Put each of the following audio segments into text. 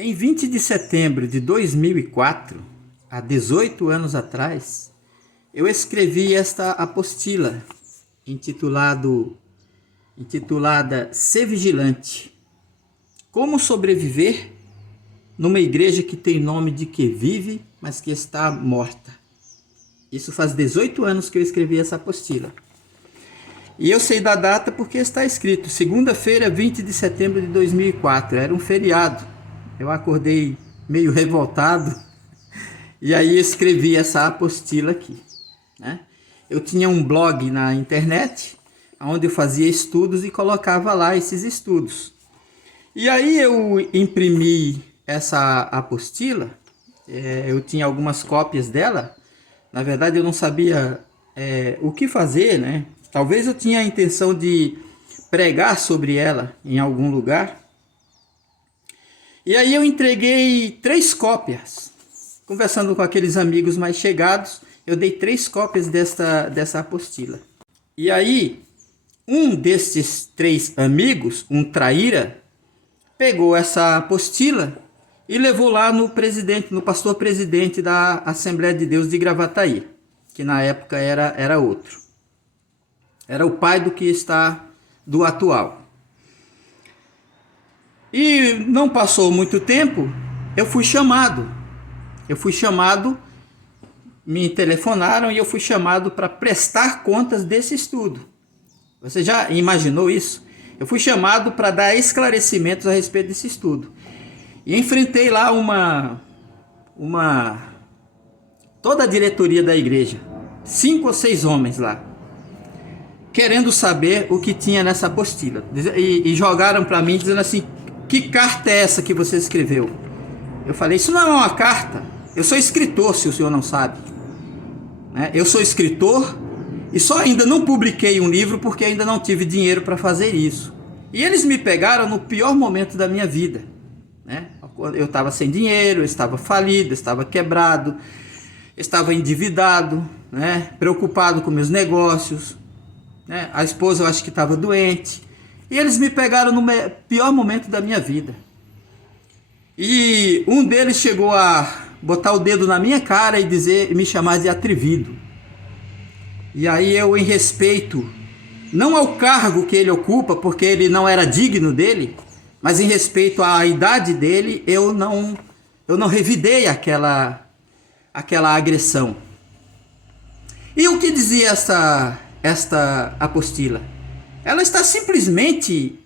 Em 20 de setembro de 2004, há 18 anos atrás, eu escrevi esta apostila, intitulada Ser Vigilante. Como sobreviver numa igreja que tem nome de que vive, mas que está morta. Isso faz 18 anos que eu escrevi essa apostila. E eu sei da data porque está escrito, segunda-feira, 20 de setembro de 2004, era um feriado. Eu acordei meio revoltado e aí escrevi essa apostila aqui, né? Eu tinha um blog na internet, onde eu fazia estudos e colocava lá esses estudos. E aí eu imprimi essa apostila, eu tinha algumas cópias dela. Na verdade eu não sabia o que fazer, né? Talvez eu tinha a intenção de pregar sobre ela em algum lugar. E aí eu entreguei 3 cópias. Conversando com aqueles amigos mais chegados, eu dei 3 cópias dessa apostila. E aí, um desses 3 amigos, um traíra, pegou essa apostila e levou lá no pastor presidente da Assembleia de Deus de Gravataí, que na época era outro. Era o pai do atual. E não passou muito tempo, eu fui chamado, me telefonaram e eu fui chamado para prestar contas desse estudo. Você já imaginou isso? Eu fui chamado para dar esclarecimentos a respeito desse estudo. E enfrentei lá toda a diretoria da igreja, 5 ou 6 homens lá, querendo saber o que tinha nessa apostila. E jogaram para mim dizendo assim, que carta é essa que você escreveu? Eu falei, isso não é uma carta, eu sou escritor, se o senhor não sabe. Eu sou escritor e só ainda não publiquei um livro porque ainda não tive dinheiro para fazer isso. E eles me pegaram no pior momento da minha vida. Eu estava sem dinheiro, eu estava falido, eu estava quebrado, eu estava endividado, preocupado com meus negócios. A esposa eu acho que estava doente. E eles me pegaram no pior momento da minha vida. E um deles chegou a botar o dedo na minha cara e me chamar de atrevido. E aí eu, em respeito, não ao cargo que ele ocupa, porque ele não era digno dele, mas em respeito à idade dele, eu não revidei aquela agressão. E o que dizia esta apostila? Ela está simplesmente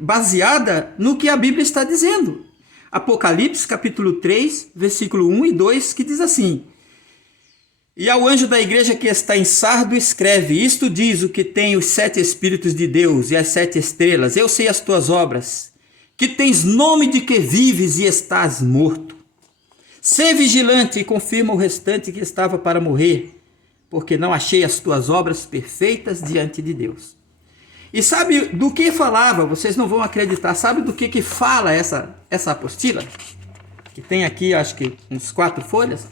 baseada no que a Bíblia está dizendo. Apocalipse capítulo 3, versículo 1 e 2, que diz assim: E ao anjo da igreja que está em Sardo escreve, isto diz o que tem os 7 Espíritos de Deus e as 7 estrelas, eu sei as tuas obras, que tens nome de que vives e estás morto. Sê vigilante e confirma o restante que estava para morrer, porque não achei as tuas obras perfeitas diante de Deus. E sabe do que falava? Vocês não vão acreditar. Sabe do que fala essa apostila? Que tem aqui, acho que uns 4 folhas.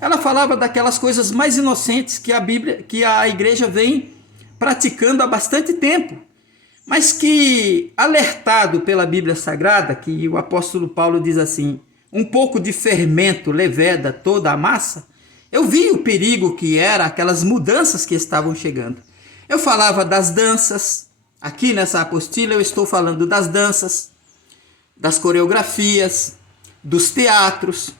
Ela falava daquelas coisas mais inocentes que a igreja vem praticando há bastante tempo. Mas que, alertado pela Bíblia Sagrada, que o apóstolo Paulo diz assim, um pouco de fermento leveda toda a massa, eu vi o perigo que era aquelas mudanças que estavam chegando. Eu falava das danças. Aqui nessa apostila eu estou falando das danças, das coreografias, dos teatros,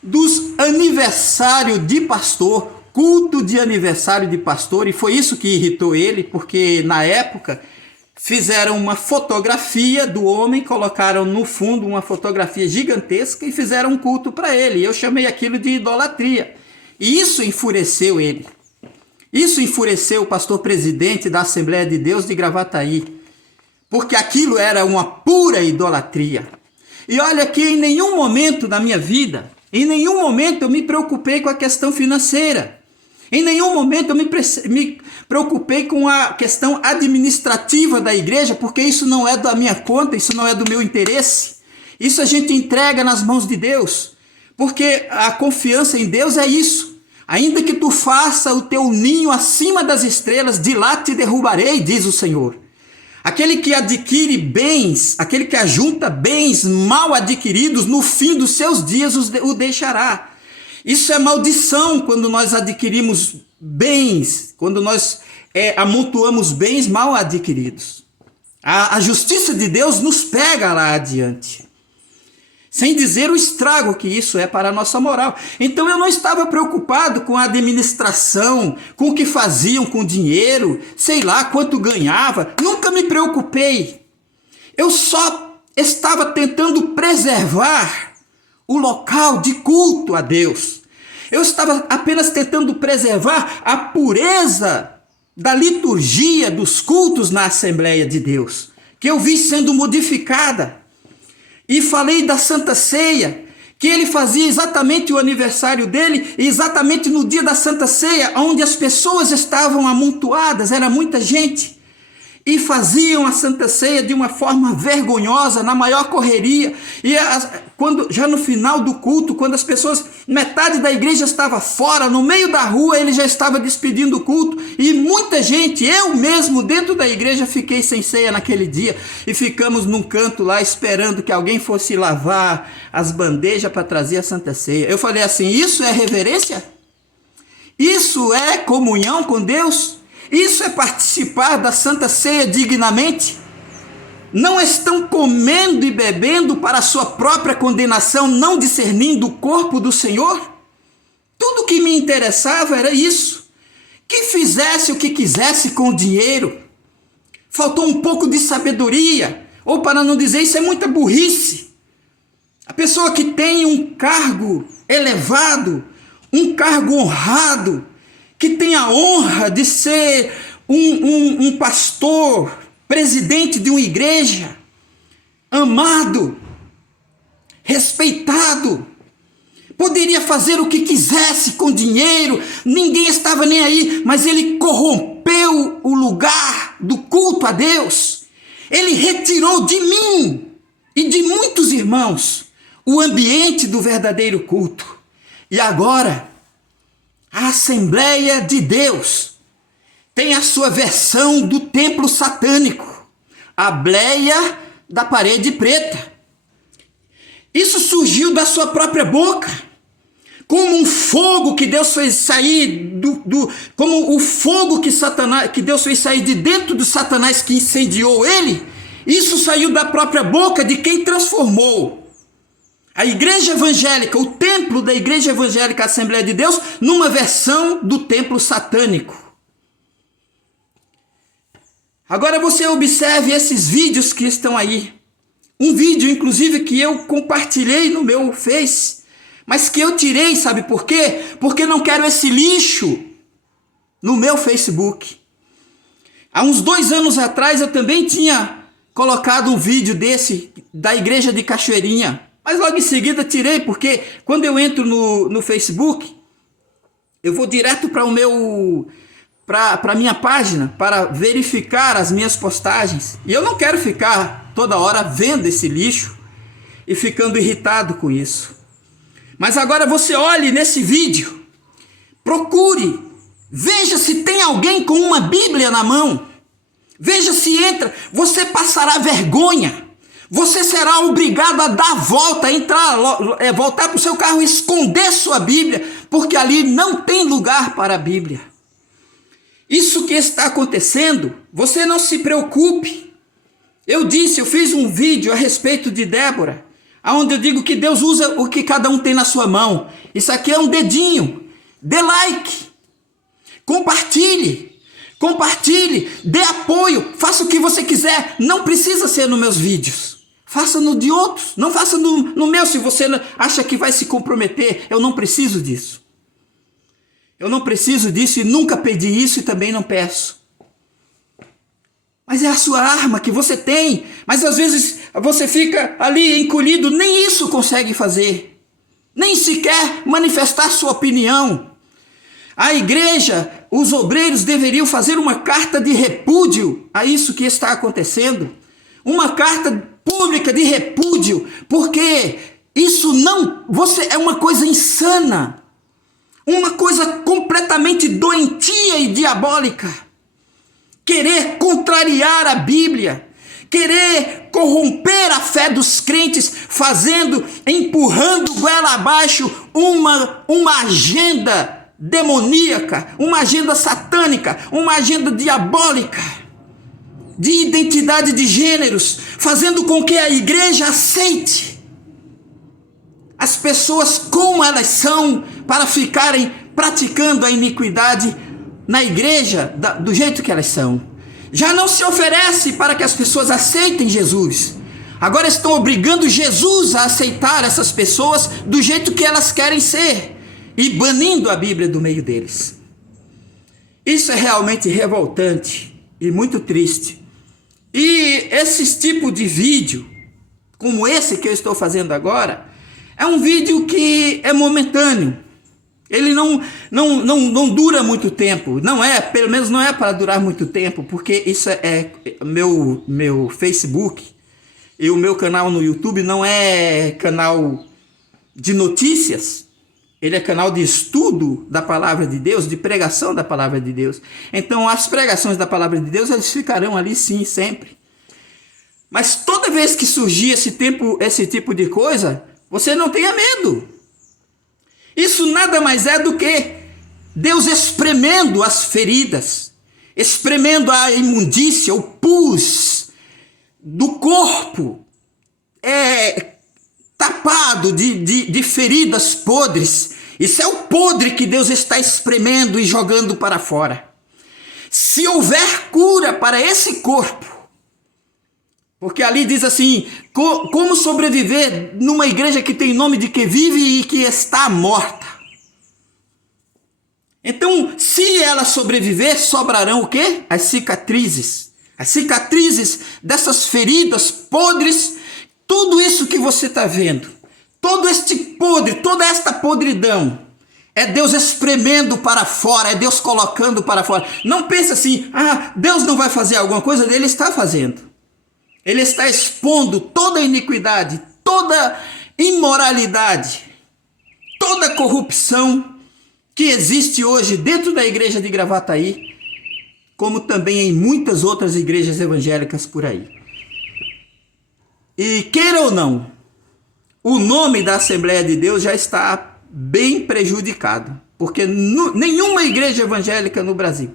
dos aniversários de pastor, culto de aniversário de pastor, e foi isso que irritou ele, porque na época fizeram uma fotografia do homem, colocaram no fundo uma fotografia gigantesca e fizeram um culto para ele. Eu chamei aquilo de idolatria, e isso enfureceu ele. Isso enfureceu o pastor presidente da Assembleia de Deus de Gravataí, porque aquilo era uma pura idolatria. E olha que em nenhum momento da minha vida, em nenhum momento eu me preocupei com a questão financeira. Em nenhum momento eu me preocupei com a questão administrativa da igreja, porque isso não é da minha conta, isso não é do meu interesse. Isso a gente entrega nas mãos de Deus, porque a confiança em Deus é isso. Ainda que tu faça o teu ninho acima das estrelas, de lá te derrubarei, diz o Senhor. Aquele que adquire bens, aquele que ajunta bens mal adquiridos, no fim dos seus dias o deixará. Isso é maldição quando nós adquirimos bens, quando nós amontoamos bens mal adquiridos. A justiça de Deus nos pega lá adiante. Sem dizer o estrago que isso é para a nossa moral. Então eu não estava preocupado com a administração, com o que faziam com o dinheiro, sei lá quanto ganhava, nunca me preocupei. Eu só estava tentando preservar o local de culto a Deus. Eu estava apenas tentando preservar a pureza da liturgia dos cultos na Assembleia de Deus, que eu vi sendo modificada. E falei da Santa Ceia, que ele fazia exatamente o aniversário dele, exatamente no dia da Santa Ceia, onde as pessoas estavam amontoadas, era muita gente, e faziam a Santa Ceia de uma forma vergonhosa, na maior correria, e quando já no final do culto, quando as pessoas, metade da igreja estava fora, no meio da rua, ele já estava despedindo o culto, e muita gente, eu mesmo dentro da igreja fiquei sem ceia naquele dia, e ficamos num canto lá esperando que alguém fosse lavar as bandejas para trazer a Santa Ceia. Eu falei assim, isso é reverência? Isso é comunhão com Deus? Isso é participar da Santa Ceia dignamente? Não estão comendo e bebendo para a sua própria condenação, não discernindo o corpo do Senhor? Tudo que me interessava era isso. Que fizesse o que quisesse com o dinheiro. Faltou um pouco de sabedoria, ou para não dizer, isso é muita burrice. A pessoa que tem um cargo elevado, um cargo honrado, que tem a honra de ser um pastor, presidente de uma igreja, amado, respeitado, poderia fazer o que quisesse com dinheiro, ninguém estava nem aí, mas ele corrompeu o lugar do culto a Deus, ele retirou de mim e de muitos irmãos o ambiente do verdadeiro culto, e agora a Assembleia de Deus tem a sua versão do templo satânico, a bleia da parede preta. Isso surgiu da sua própria boca, como um fogo que Deus fez sair como o fogo que Deus fez sair de dentro do Satanás que incendiou ele. Isso saiu da própria boca de quem transformou a igreja evangélica, o templo da igreja evangélica Assembleia de Deus, numa versão do templo satânico. Agora você observe esses vídeos que estão aí. Um vídeo, inclusive, que eu compartilhei no meu Face, mas que eu tirei, sabe por quê? Porque não quero esse lixo no meu Facebook. Há uns 2 anos atrás eu também tinha colocado um vídeo desse da igreja de Cachoeirinha. Mas logo em seguida tirei, porque quando eu entro no Facebook, eu vou direto para a minha página para verificar as minhas postagens. E eu não quero ficar toda hora vendo esse lixo e ficando irritado com isso. Mas agora você olhe nesse vídeo, procure, veja se tem alguém com uma Bíblia na mão, veja se entra, você passará vergonha. Você será obrigado a dar a volta, voltar para o seu carro e esconder sua Bíblia, porque ali não tem lugar para a Bíblia. Isso que está acontecendo, você não se preocupe. Eu fiz um vídeo a respeito de Débora, onde eu digo que Deus usa o que cada um tem na sua mão. Isso aqui é um dedinho. Dê like, compartilhe, dê apoio, faça o que você quiser, não precisa ser nos meus vídeos. Faça no de outros, não faça no meu, se você acha que vai se comprometer. Eu não preciso disso. Eu não preciso disso e nunca pedi isso e também não peço. Mas é a sua arma que você tem, mas às vezes você fica ali encolhido, nem isso consegue fazer. Nem sequer manifestar sua opinião. A igreja, os obreiros deveriam fazer uma carta de repúdio a isso que está acontecendo. Uma carta pública de repúdio, porque isso é uma coisa insana, uma coisa completamente doentia e diabólica, querer contrariar a Bíblia, querer corromper a fé dos crentes, empurrando goela abaixo uma agenda demoníaca, uma agenda satânica, uma agenda diabólica, de identidade de gêneros, fazendo com que a igreja aceite as pessoas como elas são, para ficarem praticando a iniquidade na igreja do jeito que elas são. Já não se oferece para que as pessoas aceitem Jesus. Agora estão obrigando Jesus a aceitar essas pessoas do jeito que elas querem ser e banindo a Bíblia do meio deles. Isso é realmente revoltante e muito triste. E esse tipo de vídeo, como esse que eu estou fazendo agora, é um vídeo que é momentâneo. Ele não dura muito tempo. Pelo menos não é para durar muito tempo, porque isso é meu Facebook e o meu canal no YouTube não é canal de notícias. Ele é canal de estudo da palavra de Deus, de pregação da palavra de Deus. Então as pregações da palavra de Deus, eles ficarão ali sim, sempre. Mas toda vez que surgir esse tipo de coisa, você não tenha medo. Isso nada mais é do que Deus espremendo as feridas, espremendo a imundícia, o pus do corpo, tapado de feridas podres. Isso é o podre que Deus está espremendo e jogando para fora. Se houver cura para esse corpo, porque ali diz assim, como sobreviver numa igreja que tem nome de que vive e que está morta. Então, se ela sobreviver, sobrarão o quê? As cicatrizes. As cicatrizes dessas feridas podres, tudo isso que você está vendo, todo este podre, toda esta podridão, é Deus espremendo para fora, é Deus colocando para fora. Não pense assim, Deus não vai fazer alguma coisa, Ele está fazendo. Ele está expondo toda a iniquidade, toda imoralidade, toda corrupção que existe hoje dentro da igreja de Gravataí, como também em muitas outras igrejas evangélicas por aí. E queira ou não, o nome da Assembleia de Deus já está bem prejudicado, porque nenhuma igreja evangélica no Brasil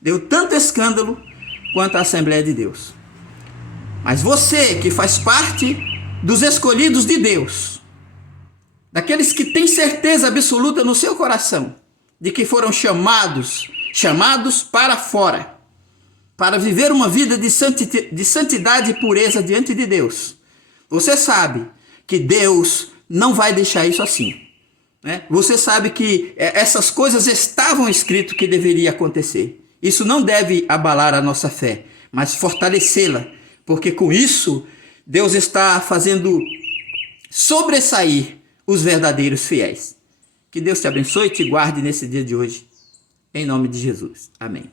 deu tanto escândalo quanto a Assembleia de Deus. Mas você que faz parte dos escolhidos de Deus, daqueles que têm certeza absoluta no seu coração de que foram chamados para fora, para viver uma vida de santidade e pureza diante de Deus, você sabe que Deus não vai deixar isso assim, né? Você sabe que essas coisas estavam escritas que deveria acontecer. Isso não deve abalar a nossa fé, mas fortalecê-la, porque com isso Deus está fazendo sobressair os verdadeiros fiéis. Que Deus te abençoe e te guarde nesse dia de hoje. Em nome de Jesus. Amém.